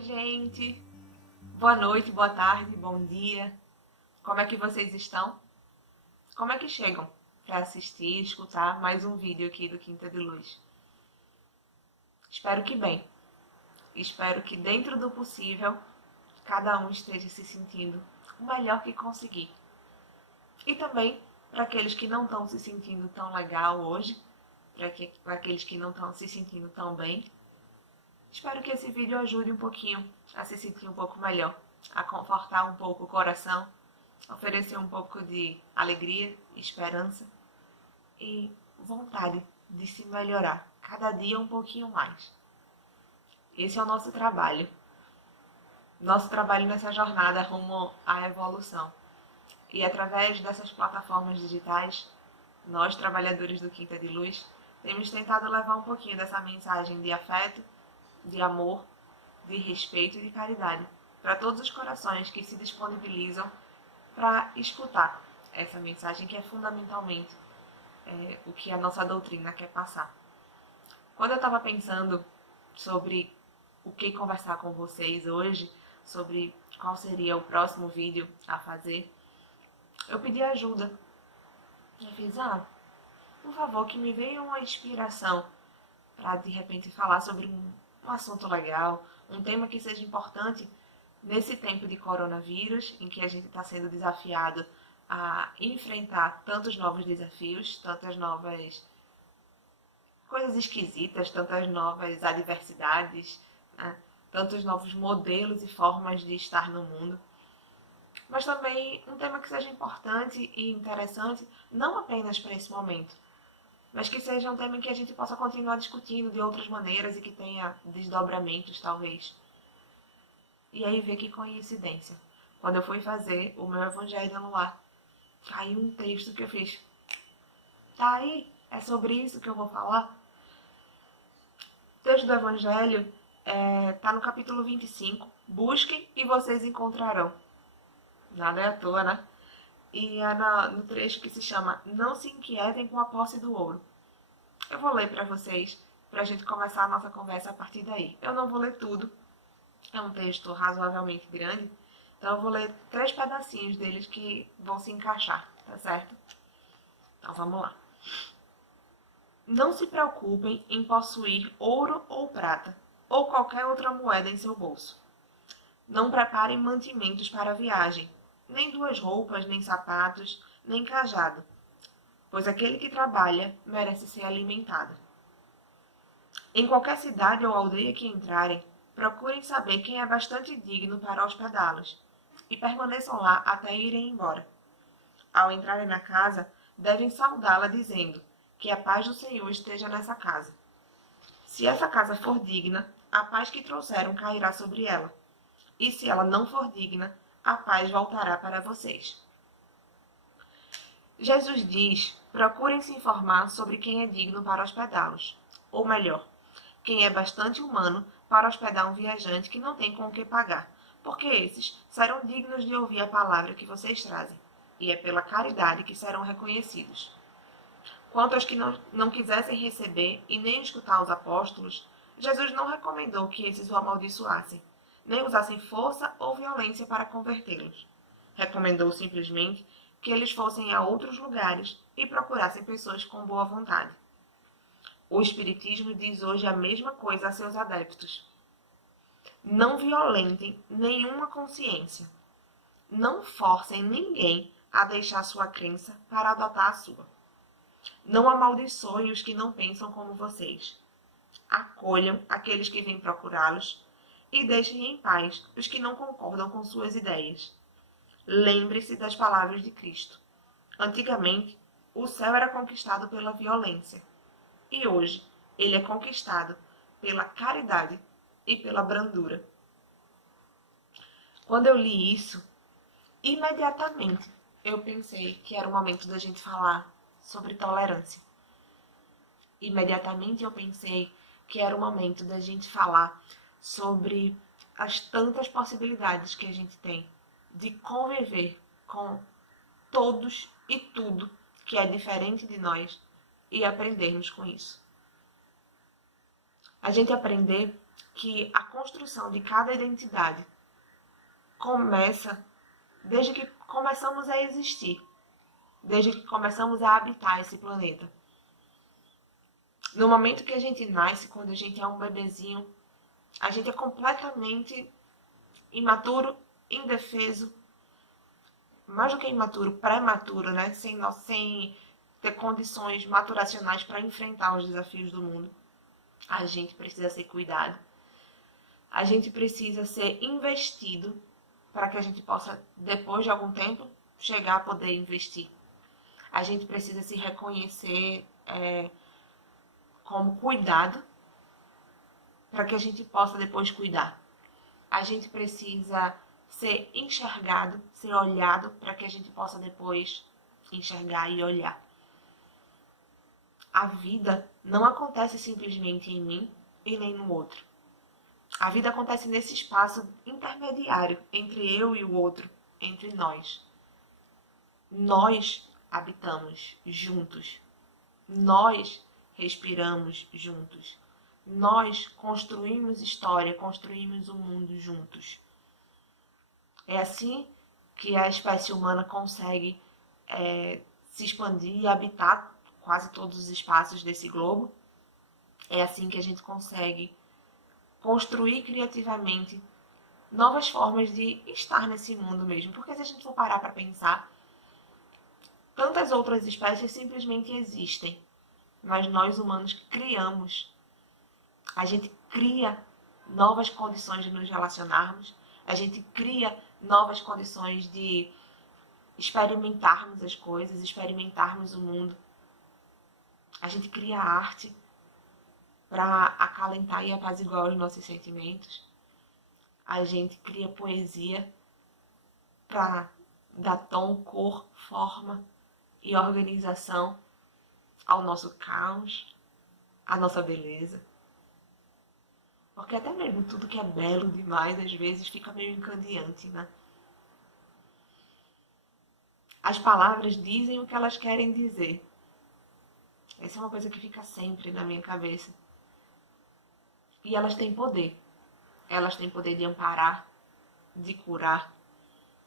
Oi, gente! Boa noite, boa tarde, bom dia. Como é que vocês estão? Como é que chegam para assistir e escutar mais um vídeo aqui do Quinta de Luz? Espero que bem. Espero que dentro do possível, cada um esteja se sentindo o melhor que conseguir. E também para aqueles que não estão se sentindo tão legal hoje, para aqueles que não estão se sentindo tão bem, espero que esse vídeo ajude um pouquinho a se sentir um pouco melhor, a confortar um pouco o coração, oferecer um pouco de alegria, esperança e vontade de se melhorar, cada dia um pouquinho mais. Esse é o nosso trabalho nessa jornada rumo à evolução. E através dessas plataformas digitais, nós, trabalhadores do Quinta de Luz, temos tentado levar um pouquinho dessa mensagem de afeto, de amor, de respeito e de caridade para todos os corações que se disponibilizam para escutar essa mensagem que é fundamentalmente o que a nossa doutrina quer passar. Quando eu estava pensando sobre o que conversar com vocês hoje, sobre qual seria o próximo vídeo a fazer, eu pedi ajuda. Eu fiz, por favor, que me venha uma inspiração para de repente falar sobre um assunto legal, um tema que seja importante nesse tempo de coronavírus, em que a gente está sendo desafiado a enfrentar tantos novos desafios, tantas novas coisas esquisitas, tantas novas adversidades, né? Tantos novos modelos e formas de estar no mundo. Mas também um tema que seja importante e interessante, não apenas para esse momento, mas que seja um tema em que a gente possa continuar discutindo de outras maneiras e que tenha desdobramentos, talvez. E aí ver que coincidência. Quando eu fui fazer o meu evangelho no lar, caiu um texto que eu fiz. Tá aí? É sobre isso que eu vou falar? O texto do evangelho tá no capítulo 25. Busquem e vocês encontrarão. Nada é à toa, né? E é no trecho que se chama Não se inquietem com a posse do ouro. Eu vou ler para vocês, para a gente começar a nossa conversa a partir daí. Eu não vou ler tudo, é um texto razoavelmente grande, então eu vou ler 3 pedacinhos deles que vão se encaixar, tá certo? Então vamos lá. Não se preocupem em possuir ouro ou prata, ou qualquer outra moeda em seu bolso. Não preparem mantimentos para a viagem, nem 2 roupas, nem sapatos, nem cajado, pois aquele que trabalha merece ser alimentado. Em qualquer cidade ou aldeia que entrarem, procurem saber quem é bastante digno para hospedá-los, e permaneçam lá até irem embora. Ao entrarem na casa, devem saudá-la dizendo que a paz do Senhor esteja nessa casa. Se essa casa for digna, a paz que trouxeram cairá sobre ela. E se ela não for digna, a paz voltará para vocês. Jesus diz, procurem se informar sobre quem é digno para hospedá-los. Ou melhor, quem é bastante humano para hospedar um viajante que não tem com o que pagar, porque esses serão dignos de ouvir a palavra que vocês trazem, e é pela caridade que serão reconhecidos. Quanto aos que não quisessem receber e nem escutar os apóstolos, Jesus não recomendou que esses o amaldiçoassem, nem usassem força ou violência para convertê-los. Recomendou simplesmente que eles fossem a outros lugares e procurassem pessoas com boa vontade. O Espiritismo diz hoje a mesma coisa a seus adeptos. Não violentem nenhuma consciência. Não forcem ninguém a deixar sua crença para adotar a sua. Não amaldiçoem os que não pensam como vocês. Acolham aqueles que vêm procurá-los e deixem em paz os que não concordam com suas ideias. Lembre-se das palavras de Cristo. Antigamente, o céu era conquistado pela violência. E hoje, ele é conquistado pela caridade e pela brandura. Quando eu li isso, imediatamente eu pensei que era o momento da gente falar sobre tolerância. Imediatamente eu pensei que era o momento da gente falar sobre as tantas possibilidades que a gente tem de conviver com todos e tudo que é diferente de nós e aprendermos com isso. A gente aprender que a construção de cada identidade começa desde que começamos a existir, desde que começamos a habitar esse planeta. No momento que a gente nasce, quando a gente é um bebezinho, a gente é completamente imaturo, indefeso, mais do que imaturo, prematuro, né? Sem ter condições maturacionais para enfrentar os desafios do mundo. A gente precisa ser cuidado. A gente precisa ser investido para que a gente possa, depois de algum tempo, chegar a poder investir. A gente precisa se reconhecer como cuidado para que a gente possa depois cuidar. A gente precisa ser enxergado, ser olhado para que a gente possa depois enxergar e olhar. A vida não acontece simplesmente em mim e nem no outro. A vida acontece nesse espaço intermediário entre eu e o outro, entre nós. Nós habitamos juntos. Nós respiramos juntos. Nós construímos história, construímos o mundo juntos. É assim que a espécie humana consegue se expandir e habitar quase todos os espaços desse globo. É assim que a gente consegue construir criativamente novas formas de estar nesse mundo mesmo. Porque se a gente for parar para pensar, tantas outras espécies simplesmente existem, mas nós humanos criamos. A gente cria novas condições de nos relacionarmos, a gente cria novas condições de experimentarmos as coisas, experimentarmos o mundo. A gente cria arte para acalentar e apaziguar os nossos sentimentos. A gente cria poesia para dar tom, cor, forma e organização ao nosso caos, à nossa beleza. Porque até mesmo tudo que é belo demais, às vezes, fica meio encandeante, né? As palavras dizem o que elas querem dizer. Essa é uma coisa que fica sempre na minha cabeça. E elas têm poder. Elas têm poder de amparar, de curar,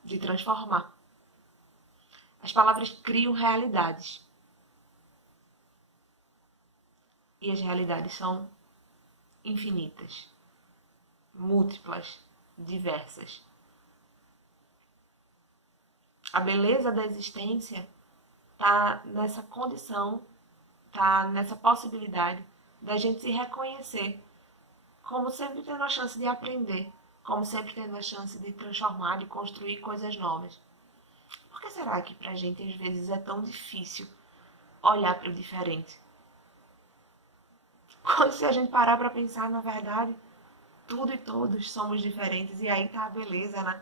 de transformar. As palavras criam realidades. E as realidades são infinitas, múltiplas, diversas. A beleza da existência está nessa condição, está nessa possibilidade da gente se reconhecer como sempre tendo a chance de aprender, como sempre tendo a chance de transformar, de construir coisas novas. Por que será que pra gente às vezes é tão difícil olhar para o diferente? Quando se a gente parar para pensar, na verdade, tudo e todos somos diferentes e aí tá a beleza, né?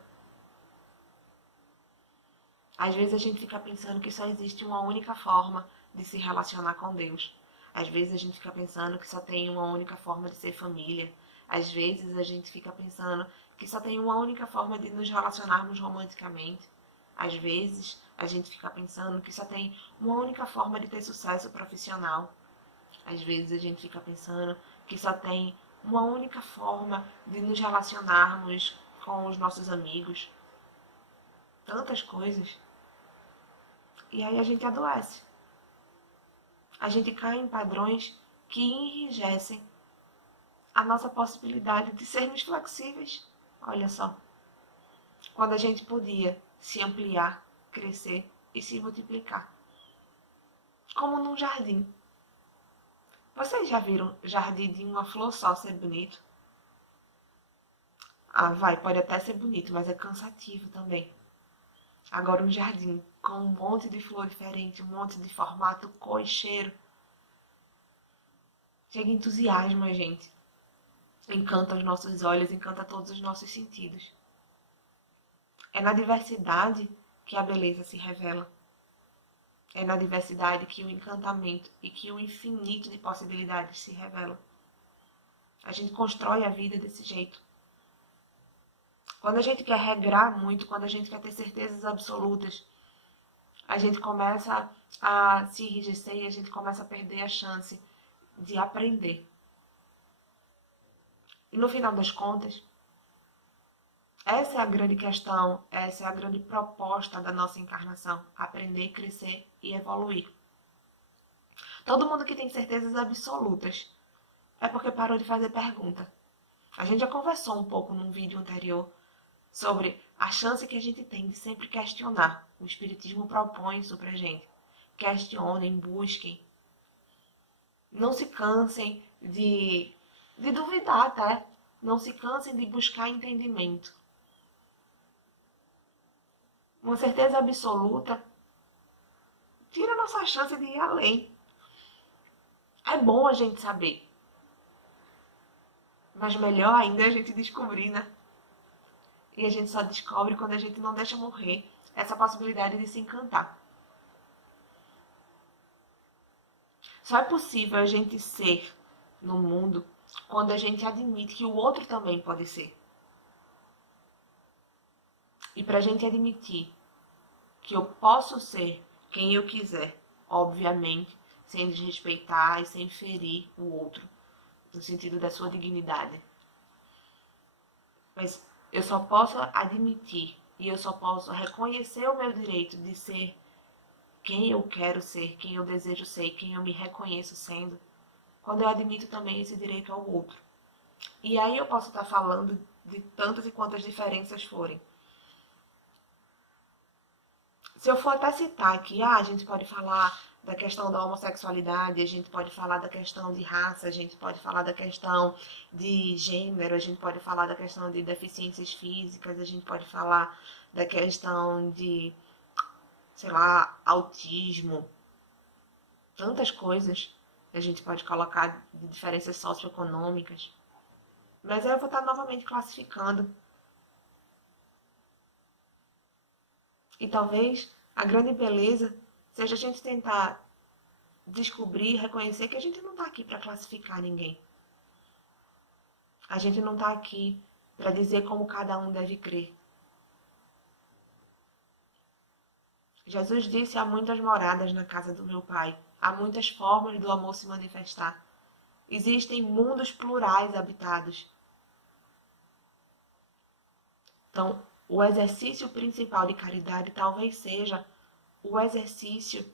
Às vezes a gente fica pensando que só existe uma única forma de se relacionar com Deus. Às vezes a gente fica pensando que só tem uma única forma de ser família. Às vezes a gente fica pensando que só tem uma única forma de nos relacionarmos romanticamente. Às vezes a gente fica pensando que só tem uma única forma de ter sucesso profissional. Às vezes a gente fica pensando que só tem uma única forma de nos relacionarmos com os nossos amigos. Tantas coisas. E aí a gente adoece. A gente cai em padrões que enrijecem a nossa possibilidade de sermos flexíveis. Olha só. Quando a gente podia se ampliar, crescer e se multiplicar. Como num jardim. Vocês já viram jardim de uma flor só ser bonito? Pode até ser bonito, mas é cansativo também. Agora um jardim com um monte de flor diferente, um monte de formato, cor e cheiro. Chega entusiasmo a gente. Encanta os nossos olhos, encanta todos os nossos sentidos. É na diversidade que a beleza se revela. É na diversidade que o encantamento e que o infinito de possibilidades se revela. A gente constrói a vida desse jeito. Quando a gente quer regrar muito, quando a gente quer ter certezas absolutas, a gente começa a se enrijecer e a gente começa a perder a chance de aprender. E no final das contas, essa é a grande questão, essa é a grande proposta da nossa encarnação: aprender, crescer e evoluir. Todo mundo que tem certezas absolutas é porque parou de fazer pergunta. A gente já conversou um pouco num vídeo anterior sobre a chance que a gente tem de sempre questionar. O Espiritismo propõe isso pra gente. Questionem, busquem. Não se cansem de duvidar até. Não se cansem de buscar entendimento. Uma certeza absoluta tira a nossa chance de ir além. É bom a gente saber. Mas melhor ainda é a gente descobrir, né? E a gente só descobre quando a gente não deixa morrer essa possibilidade de se encantar. Só é possível a gente ser no mundo quando a gente admite que o outro também pode ser. E para a gente admitir que eu posso ser quem eu quiser, obviamente, sem desrespeitar e sem ferir o outro, no sentido da sua dignidade. Mas eu só posso admitir e eu só posso reconhecer o meu direito de ser quem eu quero ser, quem eu desejo ser, quem eu me reconheço sendo, quando eu admito também esse direito ao outro. E aí eu posso estar falando de tantas e quantas diferenças forem. Se eu for até citar aqui, a gente pode falar da questão da homossexualidade, a gente pode falar da questão de raça, a gente pode falar da questão de gênero, a gente pode falar da questão de deficiências físicas, a gente pode falar da questão de, sei lá, autismo, tantas coisas a gente pode colocar de diferenças socioeconômicas. Mas aí eu vou estar novamente classificando. E talvez a grande beleza seja a gente tentar descobrir, reconhecer que a gente não está aqui para classificar ninguém. A gente não está aqui para dizer como cada um deve crer. Jesus disse: há muitas moradas na casa do meu Pai. Há muitas formas do amor se manifestar. Existem mundos plurais habitados. Então, o exercício principal de caridade talvez seja o exercício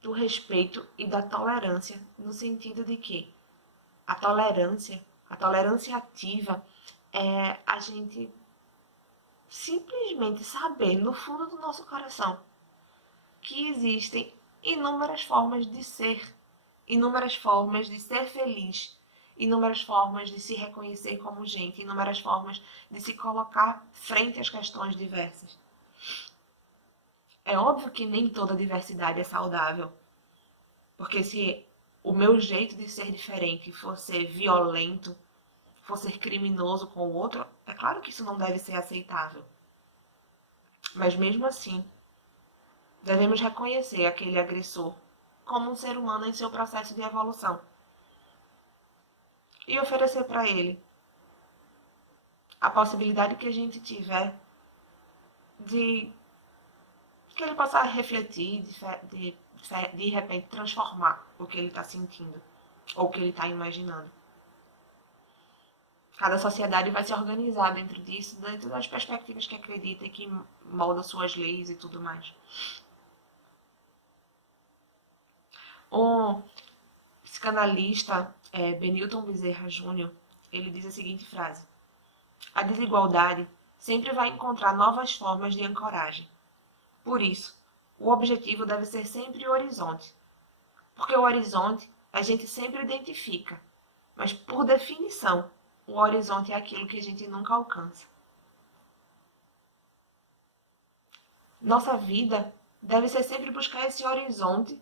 do respeito e da tolerância, no sentido de que a tolerância ativa é a gente simplesmente saber no fundo do nosso coração que existem inúmeras formas de ser, inúmeras formas de ser feliz, inúmeras formas de se reconhecer como gente, inúmeras formas de se colocar frente às questões diversas. É óbvio que nem toda diversidade é saudável, porque se o meu jeito de ser diferente for ser violento, for ser criminoso com o outro, é claro que isso não deve ser aceitável. Mas mesmo assim, devemos reconhecer aquele agressor como um ser humano em seu processo de evolução e oferecer para ele a possibilidade que a gente tiver de que ele possa refletir, de repente transformar o que ele está sentindo ou o que ele está imaginando. Cada sociedade vai se organizar dentro disso, dentro das perspectivas que acredita e que molda suas leis e tudo mais. O psicanalista Benilton Bezerra Júnior, ele diz a seguinte frase: a desigualdade sempre vai encontrar novas formas de ancoragem. Por isso, o objetivo deve ser sempre o horizonte, porque o horizonte a gente sempre identifica, mas por definição, o horizonte é aquilo que a gente nunca alcança. Nossa vida deve ser sempre buscar esse horizonte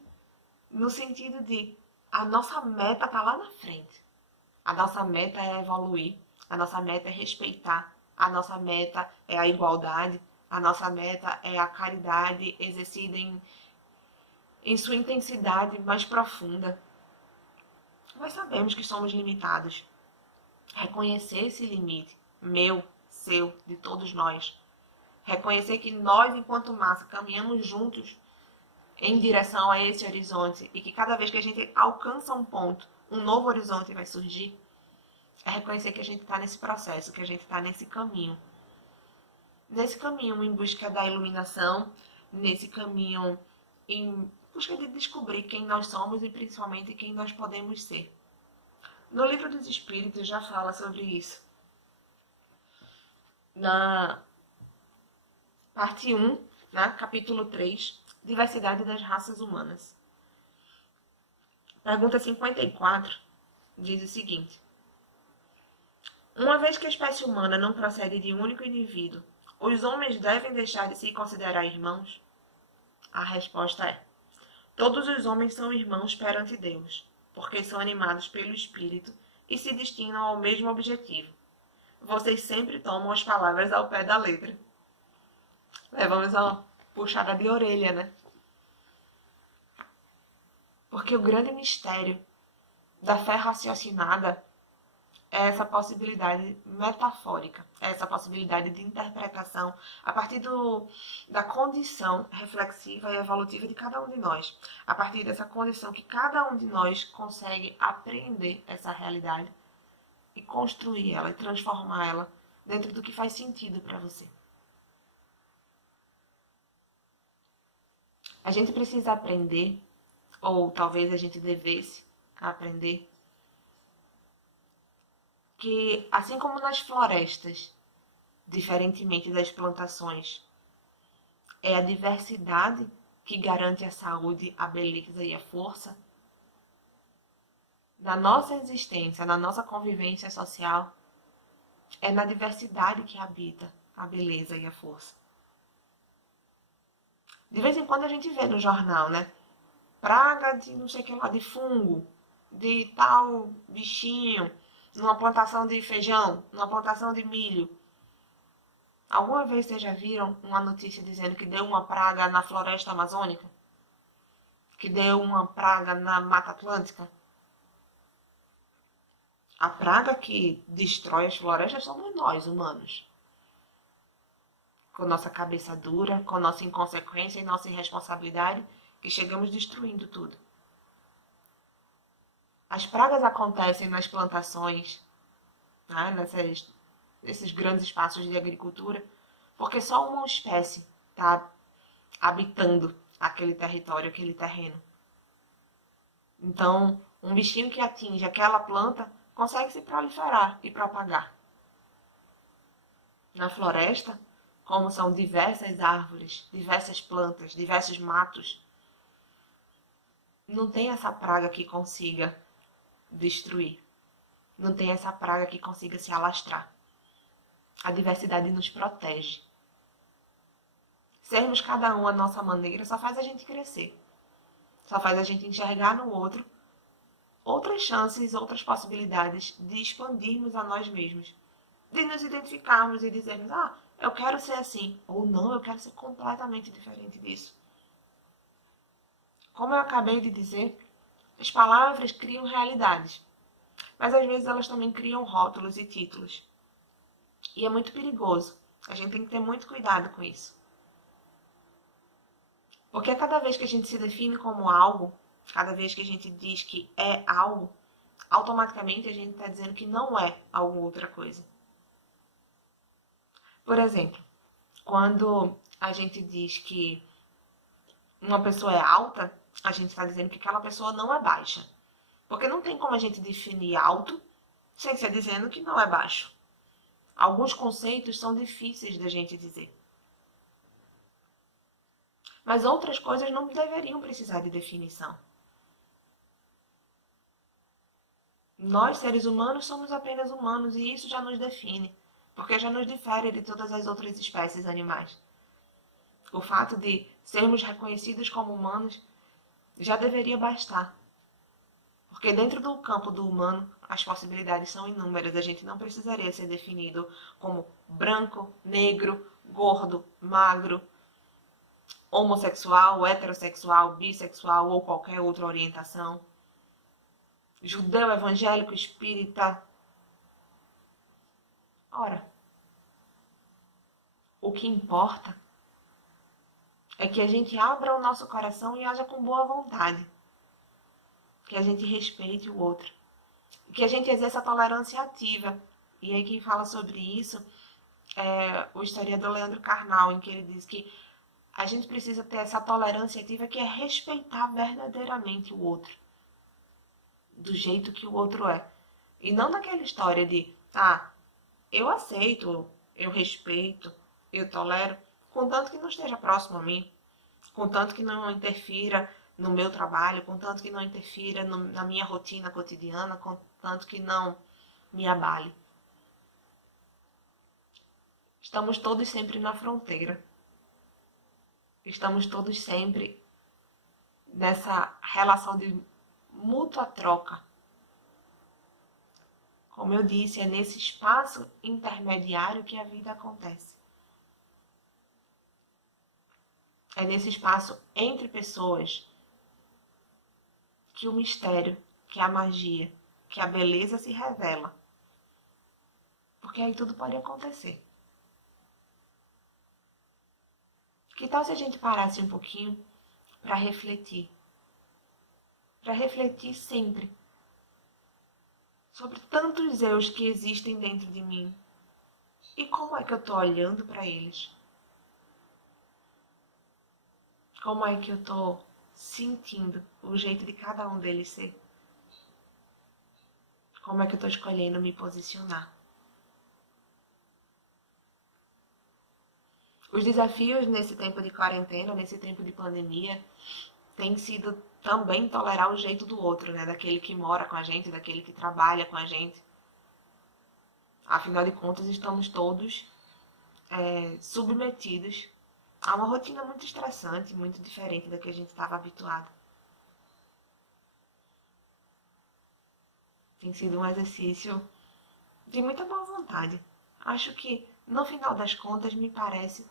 no sentido de a nossa meta está lá na frente. A nossa meta é evoluir, a nossa meta é respeitar, a nossa meta é a igualdade, a nossa meta é a caridade exercida em sua intensidade mais profunda. Nós sabemos que somos limitados. Reconhecer esse limite, meu, seu, de todos nós. Reconhecer que nós, enquanto massa, caminhamos juntos em direção a esse horizonte e que cada vez que a gente alcança um ponto, um novo horizonte vai surgir. É reconhecer que a gente está nesse processo, que a gente está nesse caminho. Nesse caminho em busca da iluminação, nesse caminho em busca de descobrir quem nós somos e principalmente quem nós podemos ser. No Livro dos Espíritos já fala sobre isso. Na parte 1, né, capítulo 3, Diversidade das Raças Humanas. Pergunta 54 diz o seguinte: uma vez que a espécie humana não procede de um único indivíduo, os homens devem deixar de se considerar irmãos? A resposta é: todos os homens são irmãos perante Deus, porque são animados pelo Espírito e se destinam ao mesmo objetivo. Vocês sempre tomam as palavras ao pé da letra. Levamos uma puxada de orelha, né? Porque o grande mistério da fé raciocinada é essa possibilidade metafórica, é essa possibilidade de interpretação a partir da condição reflexiva e evolutiva de cada um de nós, a partir dessa condição que cada um de nós consegue apreender essa realidade e construir ela e transformar ela dentro do que faz sentido para você. A gente precisa aprender, ou talvez a gente devesse aprender, que assim como nas florestas, diferentemente das plantações, é a diversidade que garante a saúde, a beleza e a força, na nossa existência, na nossa convivência social, é na diversidade que habita a beleza e a força. De vez em quando a gente vê no jornal, né? Praga de não sei o que lá, de fungo, de tal bichinho, numa plantação de feijão, numa plantação de milho. Alguma vez vocês já viram uma notícia dizendo que deu uma praga na floresta amazônica? Que deu uma praga na Mata Atlântica? A praga que destrói as florestas somos nós, humanos. Com nossa cabeça dura, com nossa inconsequência e nossa irresponsabilidade, que chegamos destruindo tudo. As pragas acontecem nas plantações, né, nesses grandes espaços de agricultura, porque só uma espécie está habitando aquele território, aquele terreno. Então, um bichinho que atinge aquela planta consegue se proliferar e propagar. Na floresta, como são diversas árvores, diversas plantas, diversos matos, não tem essa praga que consiga destruir. Não tem essa praga que consiga se alastrar. A diversidade nos protege. Sermos cada um à nossa maneira só faz a gente crescer. Só faz a gente enxergar no outro outras chances, outras possibilidades de expandirmos a nós mesmos. De nos identificarmos e dizermos, eu quero ser assim. Ou não, eu quero ser completamente diferente disso. Como eu acabei de dizer, as palavras criam realidades. Mas às vezes elas também criam rótulos e títulos. E é muito perigoso. A gente tem que ter muito cuidado com isso. Porque cada vez que a gente se define como algo, cada vez que a gente diz que é algo, automaticamente a gente está dizendo que não é alguma outra coisa. Por exemplo, quando a gente diz que uma pessoa é alta, a gente está dizendo que aquela pessoa não é baixa. Porque não tem como a gente definir alto sem ser dizendo que não é baixo. Alguns conceitos são difíceis da gente dizer. Mas outras coisas não deveriam precisar de definição. Nós, seres humanos, somos apenas humanos e isso já nos define, porque já nos difere de todas as outras espécies animais. O fato de sermos reconhecidos como humanos já deveria bastar. Porque dentro do campo do humano, as possibilidades são inúmeras. A gente não precisaria ser definido como branco, negro, gordo, magro, homossexual, heterossexual, bissexual ou qualquer outra orientação. Judeu, evangélico, espírita. Ora, o que importa é que a gente abra o nosso coração e haja com boa vontade. Que a gente respeite o outro. que a gente exerça a tolerância ativa. E aí quem fala sobre isso é o historiador Leandro Carnal, em que ele diz que a gente precisa ter essa tolerância ativa, que é respeitar verdadeiramente o outro, do jeito que o outro é. E não naquela história de, eu aceito, eu respeito, eu tolero, contanto que não esteja próximo a mim, contanto que não interfira no meu trabalho, contanto que não interfira na minha rotina cotidiana, contanto que não me abale. Estamos todos sempre na fronteira. Estamos todos sempre nessa relação de mútua troca. Como eu disse, é nesse espaço intermediário que a vida acontece. É nesse espaço entre pessoas que o mistério, que a magia, que a beleza se revela. Porque aí tudo pode acontecer. Que tal se a gente parasse um pouquinho para refletir? Para refletir sempre sobre tantos eus que existem dentro de mim. E como é que eu estou olhando para eles? Como é que eu estou sentindo o jeito de cada um deles ser? Como é que eu estou escolhendo me posicionar? Os desafios nesse tempo de quarentena, nesse tempo de pandemia, tem sido também tolerar o jeito do outro, né? Daquele que mora com a gente, daquele que trabalha com a gente. Afinal de contas, estamos todos submetidos a uma rotina muito estressante, muito diferente da que a gente estava habituado. Tem sido um exercício de muita boa vontade. Acho que, no final das contas, me parece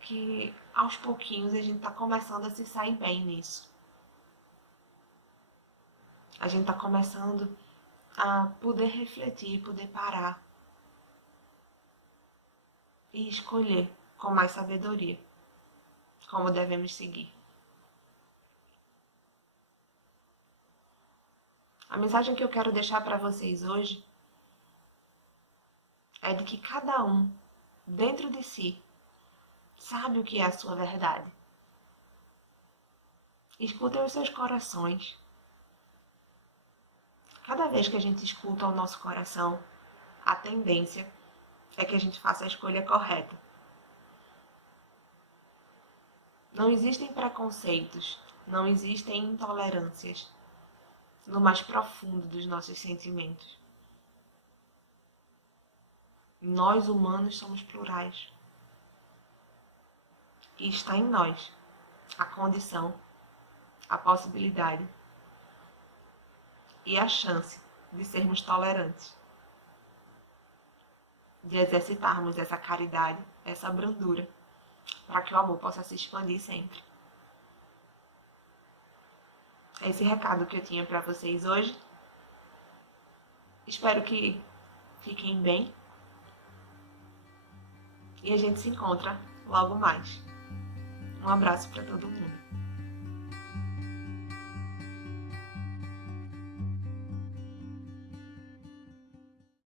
que aos pouquinhos a gente está começando a se sair bem nisso. A gente está começando a poder refletir, poder parar e escolher com mais sabedoria como devemos seguir. A mensagem que eu quero deixar para vocês hoje é de que cada um, dentro de si, sabe o que é a sua verdade. Escutem os seus corações. Cada vez que a gente escuta o nosso coração, a tendência é que a gente faça a escolha correta. Não existem preconceitos, não existem intolerâncias no mais profundo dos nossos sentimentos. Nós, humanos, somos plurais. E está em nós a condição, a possibilidade e a chance de sermos tolerantes, de exercitarmos essa caridade, essa brandura, para que o amor possa se expandir sempre. É esse recado que eu tinha para vocês hoje. Espero que fiquem bem e a gente se encontra logo mais. Um abraço para todo mundo.